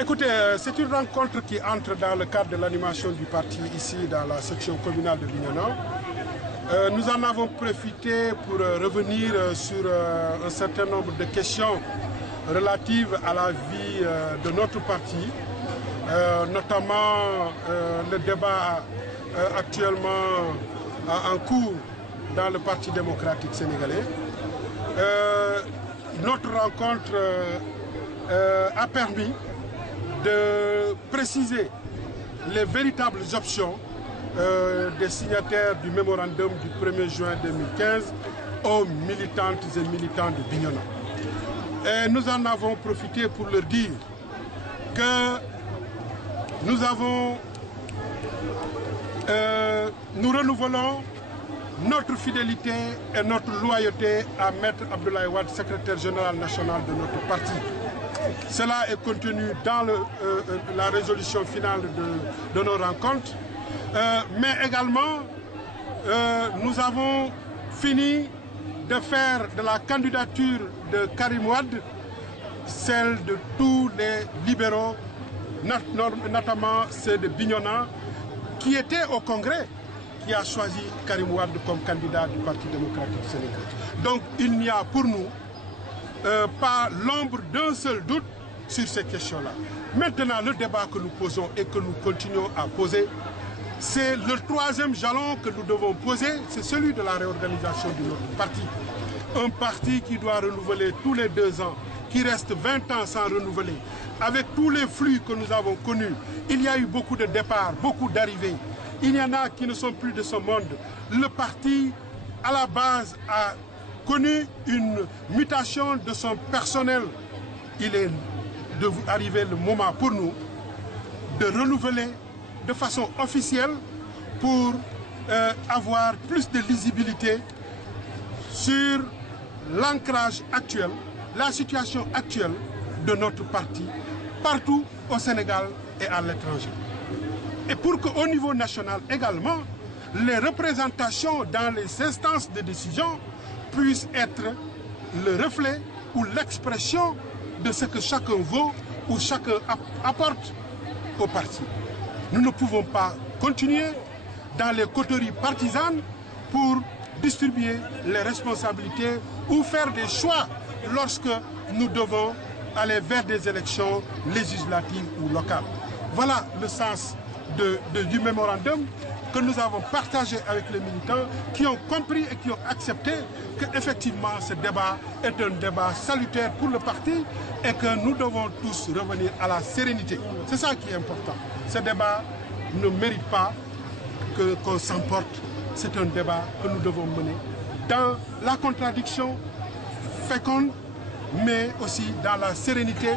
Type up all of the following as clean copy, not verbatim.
Écoutez, c'est une rencontre qui entre dans le cadre de l'animation du parti ici dans la section communale de Bignona. Nous en avons profité pour revenir sur un certain nombre de questions relatives à la vie de notre parti, notamment le débat actuellement en cours dans le Parti démocratique sénégalais. Notre rencontre a permis de préciser les véritables options des signataires du mémorandum du 1er juin 2015 aux militantes et militants de Bignona. Et nous en avons profité pour leur dire que nous renouvelons notre fidélité et notre loyauté à Maître Abdoulaye Wade, secrétaire général national de notre parti. Cela est contenu dans la résolution finale de nos rencontres. Mais également, nous avons fini de faire de la candidature de Karim Wade celle de tous les libéraux, notamment ceux de Bignona, qui étaient au Congrès, qui a choisi Karim Wade comme candidat du Parti démocratique sénégalais. Donc il n'y a pour nous pas l'ombre d'un seul doute sur ces questions-là. Maintenant, le débat que nous posons et que nous continuons à poser, c'est le troisième jalon que nous devons poser, c'est celui de la réorganisation de notre parti. Un parti qui doit renouveler tous les 2 ans, qui reste 20 ans sans renouveler. Avec tous les flux que nous avons connus, il y a eu beaucoup de départs, beaucoup d'arrivées. Il y en a qui ne sont plus de ce monde. Le parti, à la base, a connu une mutation de son personnel. Il est arrivé le moment pour nous de renouveler de façon officielle pour avoir plus de lisibilité sur l'ancrage actuel, la situation actuelle de notre parti, partout au Sénégal et à l'étranger. Et pour qu'au niveau national également, les représentations dans les instances de décision puissent être le reflet ou l'expression de ce que chacun vaut ou chacun apporte au parti. Nous ne pouvons pas continuer dans les coteries partisanes pour distribuer les responsabilités ou faire des choix lorsque nous devons aller vers des élections législatives ou locales. Voilà le sens du mémorandum que nous avons partagé avec les militants qui ont compris et qui ont accepté qu'effectivement ce débat est un débat salutaire pour le parti et que nous devons tous revenir à la sérénité. C'est ça qui est important. Ce débat ne mérite pas qu'on s'emporte. C'est un débat que nous devons mener dans la contradiction féconde, mais aussi dans la sérénité,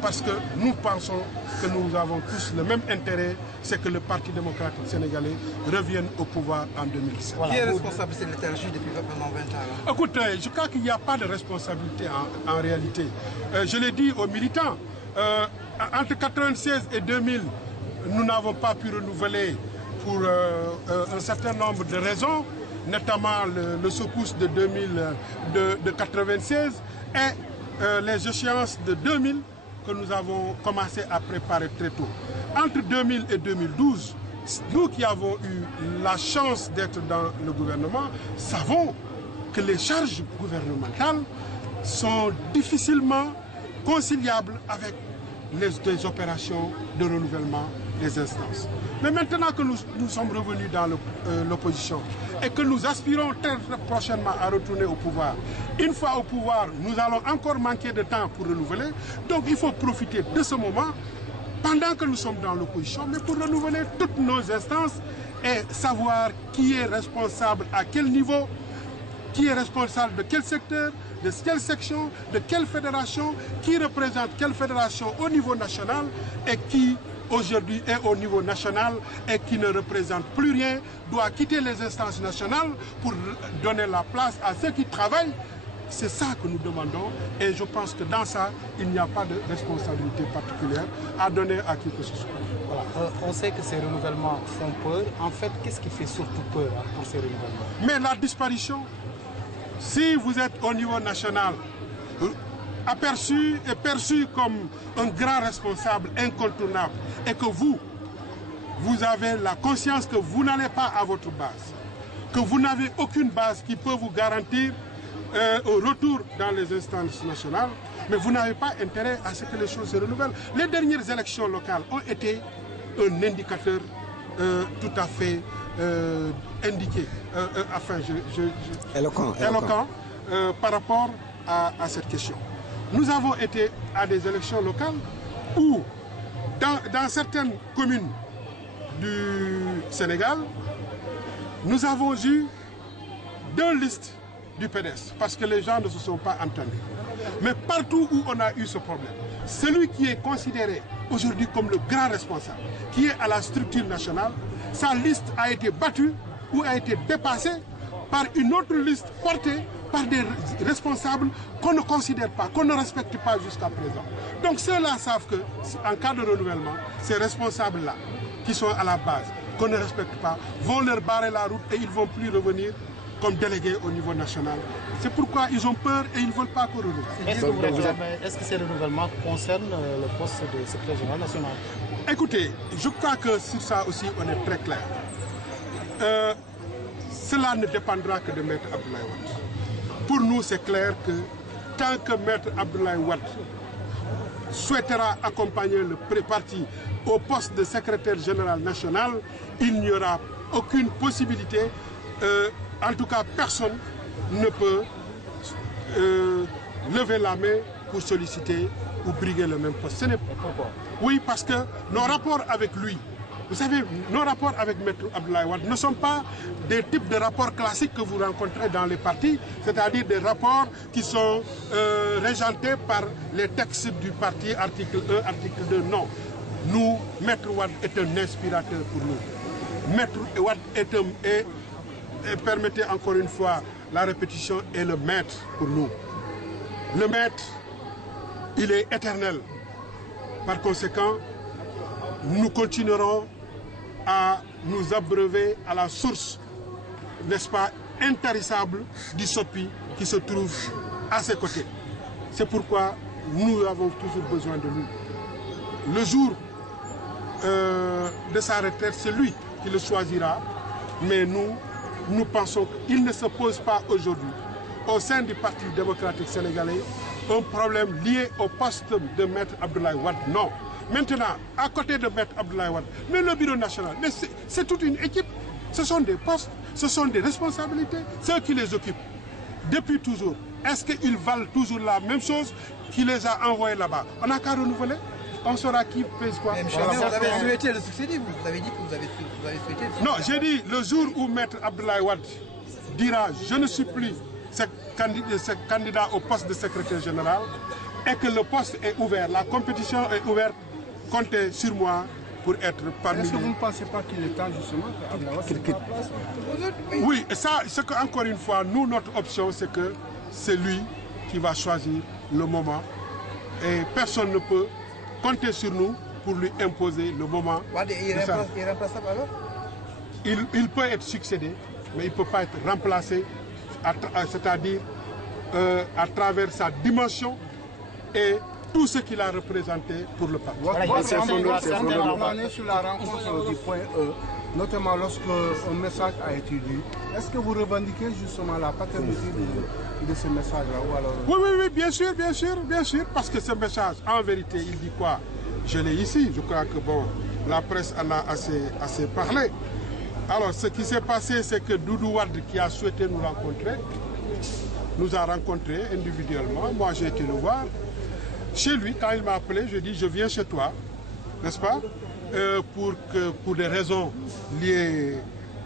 parce que nous pensons que nous avons tous le même intérêt, c'est que le Parti démocratique sénégalais revienne au pouvoir en 2017. Voilà. Qui est responsable de cette léthargie depuis maintenant 20 ans? Écoutez, je crois qu'il n'y a pas de responsabilité en réalité. Je l'ai dit aux militants, entre 1996 et 2000, nous n'avons pas pu renouveler pour un certain nombre de raisons, notamment le secousse de 1996 et les échéances de 2000 que nous avons commencé à préparer très tôt. Entre 2000 et 2012, nous qui avons eu la chance d'être dans le gouvernement, savons que les charges gouvernementales sont difficilement conciliables avec les opérations de renouvellement des instances. Mais maintenant que nous sommes revenus dans l'opposition et que nous aspirons très prochainement à retourner au pouvoir, une fois au pouvoir, nous allons encore manquer de temps pour renouveler. Donc il faut profiter de ce moment pendant que nous sommes dans l'opposition, mais pour renouveler toutes nos instances et savoir qui est responsable à quel niveau, qui est responsable de quel secteur, de quelle section, de quelle fédération, qui représente quelle fédération au niveau national et qui aujourd'hui est au niveau national et qui ne représente plus rien, doit quitter les instances nationales pour donner la place à ceux qui travaillent. C'est ça que nous demandons et je pense que dans ça, il n'y a pas de responsabilité particulière à donner à qui que ce soit. Voilà. On sait que ces renouvellements font peur. En fait, qu'est-ce qui fait surtout peur pour ces renouvellements? Mais la disparition. Si vous êtes au niveau national, est perçu comme un grand responsable incontournable et que vous avez la conscience que vous n'allez pas à votre base, que vous n'avez aucune base qui peut vous garantir au retour dans les instances nationales, mais vous n'avez pas intérêt à ce que les choses se renouvellent. Les dernières élections locales ont été un indicateur tout à fait indiqué, éloquent par rapport à cette question. Nous avons été à des élections locales où, dans certaines communes du Sénégal, nous avons eu 2 listes du PDS parce que les gens ne se sont pas entendus. Mais partout où on a eu ce problème, celui qui est considéré aujourd'hui comme le grand responsable, qui est à la structure nationale, sa liste a été battue ou a été dépassée par une autre liste portée par des responsables qu'on ne considère pas, qu'on ne respecte pas jusqu'à présent. Donc ceux-là savent qu'en cas de renouvellement, ces responsables-là, qui sont à la base, qu'on ne respecte pas, vont leur barrer la route et ils ne vont plus revenir comme délégués au niveau national. C'est pourquoi ils ont peur et ils ne veulent pas qu'on renouvelle. Est-ce que ces renouvellements concernent le poste de secrétaire général national? Écoutez, je crois que sur ça aussi on est très clair. Cela ne dépendra que de Maître Abdoulaye Wade. Pour nous, c'est clair que tant que Maître Abdoulaye Wade souhaitera accompagner le parti au poste de secrétaire général national, il n'y aura aucune possibilité, en tout cas personne ne peut lever la main pour solliciter ou briguer le même poste. Ce n'est pas pourquoi. Oui, parce que nos rapports avec lui, vous savez, nos rapports avec Maître Abdoulaye Wade ne sont pas des types de rapports classiques que vous rencontrez dans les partis, c'est-à-dire des rapports qui sont régentés par les textes du parti, article 1, article 2. Non. Nous, Maître Wade est un inspirateur pour nous. Maître Wade est permettez encore une fois la répétition, est le maître pour nous. Le maître, il est éternel. Par conséquent, nous continuerons à nous abreuver à la source, n'est-ce pas, intarissable du SOPI qui se trouve à ses côtés. C'est pourquoi nous avons toujours besoin de lui. Le jour de sa retraite, c'est lui qui le choisira, mais nous pensons qu'il ne se pose pas aujourd'hui, au sein du Parti démocratique sénégalais, un problème lié au poste de Maître Abdoulaye Wade. Non. Maintenant, à côté de Maître Abdoulaye Wade, mais le bureau national, mais c'est toute une équipe. Ce sont des postes, ce sont des responsabilités, ceux qui les occupent. Depuis toujours, est-ce qu'ils valent toujours la même chose qui les a envoyés là-bas? On n'a qu'à renouveler. On saura qui pèse quoi. Mais vous avez souhaité le succéder, vous avez dit que vous avez souhaité. Non, j'ai dit le jour où Maître Abdoulaye Wade dira je ne suis plus ce candidat au poste de secrétaire général et que le poste est ouvert, la compétition est ouverte, comptez sur moi pour être parmi nous. Est-ce que vous ne pensez pas qu'il est temps justement qu'Abdoulaye Wade quitte la place? Oui, et ça, c'est qu'encore une fois, nous, notre option, c'est que c'est lui qui va choisir le moment et personne ne peut compter sur nous pour lui imposer le moment. Il est irremplaçable alors? Il peut être succédé, mais il ne peut pas être remplacé, c'est-à-dire à travers sa dimension et tout ce qu'il a représenté pour le parti. On est sur la rencontre du point E, notamment lorsque un message a été dit. Est-ce que vous revendiquez justement la paternité de ce message-là? Oui, bien sûr, parce que ce message, en vérité, il dit quoi? Je l'ai ici, je crois que bon, la presse en a assez parlé. Alors, ce qui s'est passé, c'est que Doudou Wade, qui a souhaité nous rencontrer, nous a rencontrés individuellement. Moi, j'ai été le voir. Chez lui, quand il m'a appelé, je dis, je viens chez toi, n'est-ce pas, pour des raisons liées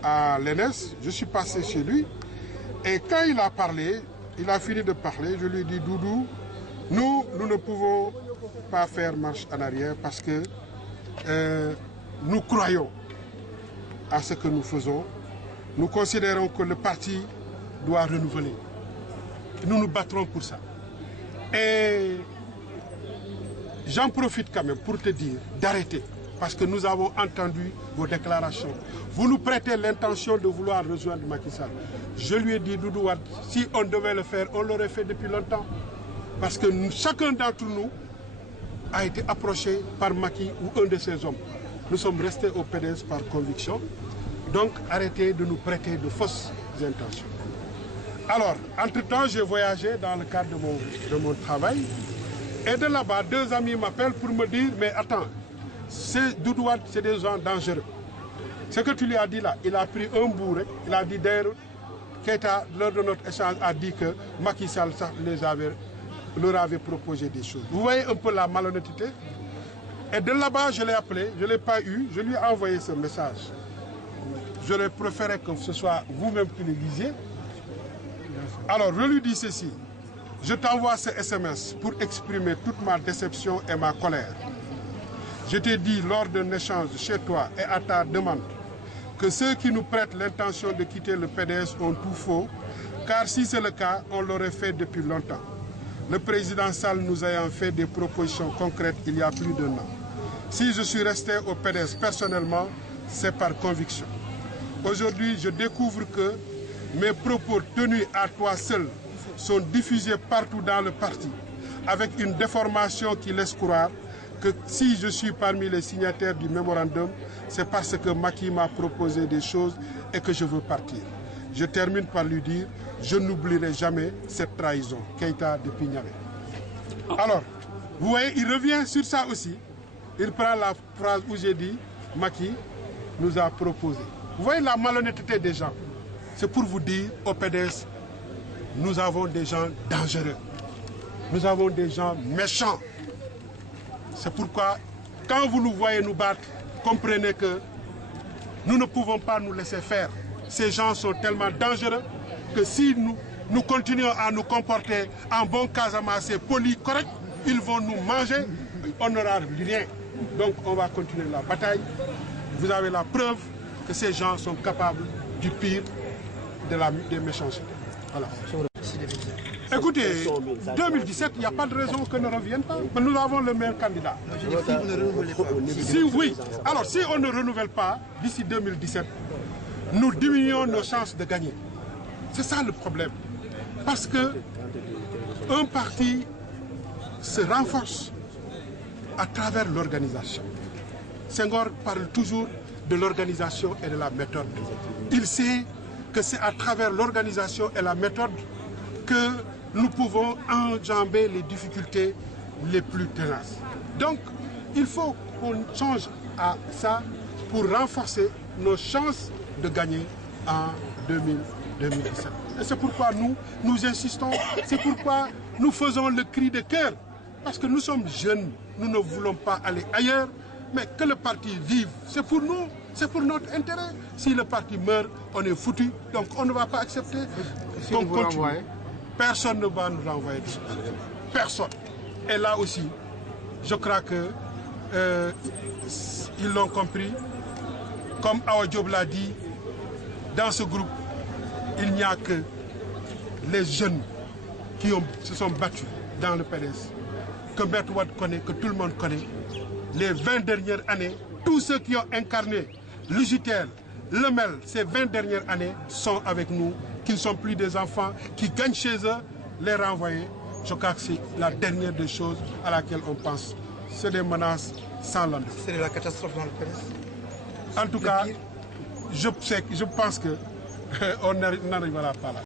à l'ENS, je suis passé chez lui. Et quand il a parlé, il a fini de parler, je lui ai dit, Doudou, nous ne pouvons pas faire marche en arrière parce que nous croyons à ce que nous faisons. Nous considérons que le parti doit renouveler. Nous nous battrons pour ça. Et j'en profite quand même pour te dire d'arrêter, parce que nous avons entendu vos déclarations. Vous nous prêtez l'intention de vouloir rejoindre Macky Sall. Je lui ai dit, Doudou Wade, si on devait le faire, on l'aurait fait depuis longtemps. Parce que chacun d'entre nous a été approché par Macky ou un de ses hommes. Nous sommes restés au PDS par conviction. Donc arrêtez de nous prêter de fausses intentions. Alors, entre-temps, j'ai voyagé dans le cadre de mon travail. Et de là-bas, 2 amis m'appellent pour me dire, mais attends, Doudou Wade, c'est des gens dangereux. Ce que tu lui as dit là, il a pris un bourré, il a dit d'ailleurs, Keïta, lors de notre échange, a dit que Macky Sall leur avait proposé des choses. Vous voyez un peu la malhonnêteté? Et de là-bas, je l'ai appelé, je ne l'ai pas eu, je lui ai envoyé ce message. J'aurais préféré que ce soit vous-même qui le lisiez. Alors, je lui dis ceci. Je t'envoie ce SMS pour exprimer toute ma déception et ma colère. Je t'ai dit lors d'un échange chez toi et à ta demande que ceux qui nous prêtent l'intention de quitter le PDS ont tout faux, car si c'est le cas, on l'aurait fait depuis longtemps. Le président Sall nous ayant fait des propositions concrètes il y a plus d'1 an. Si je suis resté au PDS personnellement, c'est par conviction. Aujourd'hui, je découvre que mes propos tenus à toi seul sont diffusés partout dans le parti, avec une déformation qui laisse croire que si je suis parmi les signataires du mémorandum, c'est parce que Macky m'a proposé des choses et que je veux partir. Je termine par lui dire, je n'oublierai jamais cette trahison. Keïta de Pignavé. Alors, vous voyez, il revient sur ça aussi. Il prend la phrase où j'ai dit, Macky nous a proposé. Vous voyez la malhonnêteté des gens. C'est pour vous dire, au PDS, nous avons des gens dangereux. Nous avons des gens méchants. C'est pourquoi, quand vous nous voyez nous battre, comprenez que nous ne pouvons pas nous laisser faire. Ces gens sont tellement dangereux que si nous continuons à nous comporter en bon Casamançais, poli, correct, ils vont nous manger, on n'aura rien. Donc on va continuer la bataille. Vous avez la preuve que ces gens sont capables du pire des méchancetés. Voilà. Écoutez, 2017, il n'y a pas de raison que ne revienne pas. Mais nous avons le meilleur candidat. Si oui, alors si on ne renouvelle pas d'ici 2017, nous diminuons nos chances de gagner. C'est ça le problème. Parce que un parti se renforce à travers l'organisation. Senghor parle toujours de l'organisation et de la méthode. Il sait que c'est à travers l'organisation et la méthode que nous pouvons enjamber les difficultés les plus tenaces. Donc, il faut qu'on change à ça pour renforcer nos chances de gagner en 2017. Et c'est pourquoi nous insistons, c'est pourquoi nous faisons le cri de cœur. Parce que nous sommes jeunes, nous ne voulons pas aller ailleurs, mais que le parti vive, c'est pour nous, c'est pour notre intérêt. Si le parti meurt, on est foutu, donc on ne va pas accepter qu'on continue. Personne ne va nous renvoyer de choses. Personne. Et là aussi, je crois que ils l'ont compris. Comme Awa Diop l'a dit, dans ce groupe, il n'y a que les jeunes qui se sont battus dans le PDS, que Maître Wade connaît, que tout le monde connaît. Les 20 dernières années, tous ceux qui ont incarné l'UJTL, le MEL, ces 20 dernières années sont avec nous, qui ne sont plus des enfants, qui gagnent chez eux, les renvoyer. Je crois que c'est la dernière des choses à laquelle on pense. C'est des menaces sans lendemain. C'est la catastrophe dans le PDS. En tout cas, je pense qu'on n'arrivera pas là.